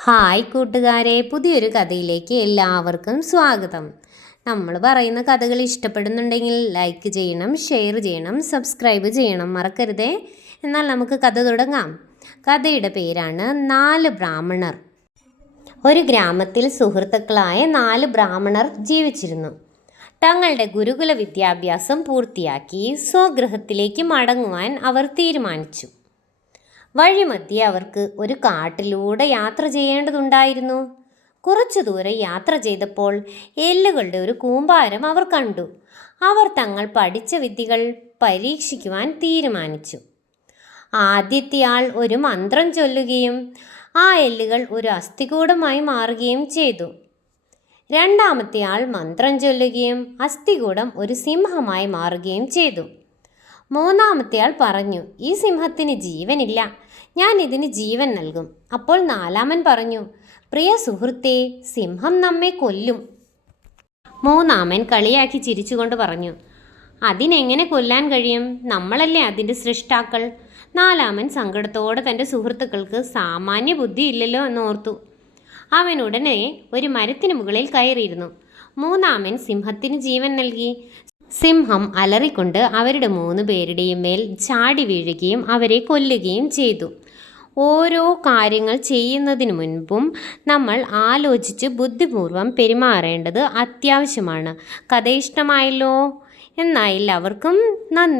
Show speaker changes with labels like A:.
A: Hi കൂട്ടുകാരെ പുതിയൊരു കഥയിലേക്ക് എല്ലാവർക്കും സ്വാഗതം. നമ്മൾ പറയുന്ന കഥകൾ ഇഷ്ടപ്പെടുന്നുണ്ടെങ്കിൽ ലൈക്ക് ചെയ്യണം ഷെയർ ചെയ്യണം സബ്സ്ക്രൈബ് ചെയ്യണം മറക്കരുതേ. എന്നാൽ നമുക്ക് കഥ തുടങ്ങാം. കഥയുടെ പേരാണ് നാല് ബ്രാഹ്മണർ. ഒരു ഗ്രാമത്തിൽ സുഹൃത്തുക്കളായ നാല് ബ്രാഹ്മണർ ജീവിച്ചിരുന്നു. തങ്ങളുടെ ഗുരുകുല വിദ്യാഭ്യാസം പൂർത്തിയാക്കി സ്വഗൃഹത്തിലേക്ക് മടങ്ങുവാൻ അവർ തീരുമാനിച്ചു. വഴിമധ്യേ അവർക്ക് ഒരു കാട്ടിലൂടെ യാത്ര ചെയ്യേണ്ടതുണ്ടായിരുന്നു. കുറച്ചു ദൂരെ യാത്ര ചെയ്തപ്പോൾ എല്ലുകളുടെ ഒരു കൂമ്പാരം അവർ കണ്ടു. അവർ തങ്ങൾ പഠിച്ച വിദ്യകൾ പരീക്ഷിക്കുവാൻ തീരുമാനിച്ചു. ആദ്യത്തെ ആൾ ഒരു മന്ത്രം ചൊല്ലുകയും ആ എല്ലുകൾ ഒരു അസ്ഥികൂടമായി മാറുകയും ചെയ്തു. രണ്ടാമത്തെ ആൾ മന്ത്രം ചൊല്ലുകയും അസ്ഥികൂടം ഒരു സിംഹമായി മാറുകയും ചെയ്തു. മൂന്നാമത്തെ ആൾ പറഞ്ഞു ഈ സിംഹത്തിന് ജീവനില്ല. ഞാൻ ഇതിന് ജീവൻ നൽകും. അപ്പോൾ നാലാമൻ പറഞ്ഞു പ്രിയ സുഹൃത്തെ സിംഹം നമ്മെ കൊല്ലും. മൂന്നാമൻ കളിയാക്കി ചിരിച്ചുകൊണ്ട് പറഞ്ഞു അതിനെങ്ങനെ കൊല്ലാൻ കഴിയും? നമ്മളല്ലേ അതിന്റെ സൃഷ്ടാക്കൾ? നാലാമൻ സങ്കടത്തോടെ തന്റെ സുഹൃത്തുക്കൾക്ക് സാമാന്യ ബുദ്ധി ഇല്ലല്ലോ എന്നോർത്തു അവൻ ഉടനെ ഒരു മരത്തിന് മുകളിൽ കയറിയിരുന്നു. മൂന്നാമൻ സിംഹത്തിന് ജീവൻ നൽകി. സിംഹം അലറിക്കൊണ്ട് അവരുടെ മൂന്ന് പേരുടെയും മേൽ ചാടി വീഴുകയും അവരെ കൊല്ലുകയും ചെയ്തു. ഓരോ കാര്യങ്ങൾ ചെയ്യുന്നതിന് മുൻപും നമ്മൾ ആലോചിച്ച് ബുദ്ധിപൂർവം പെരുമാറേണ്ടത് അത്യാവശ്യമാണ്. കഥ ഇഷ്ടമായല്ലോ എല്ലാവർക്കും നന്ദി.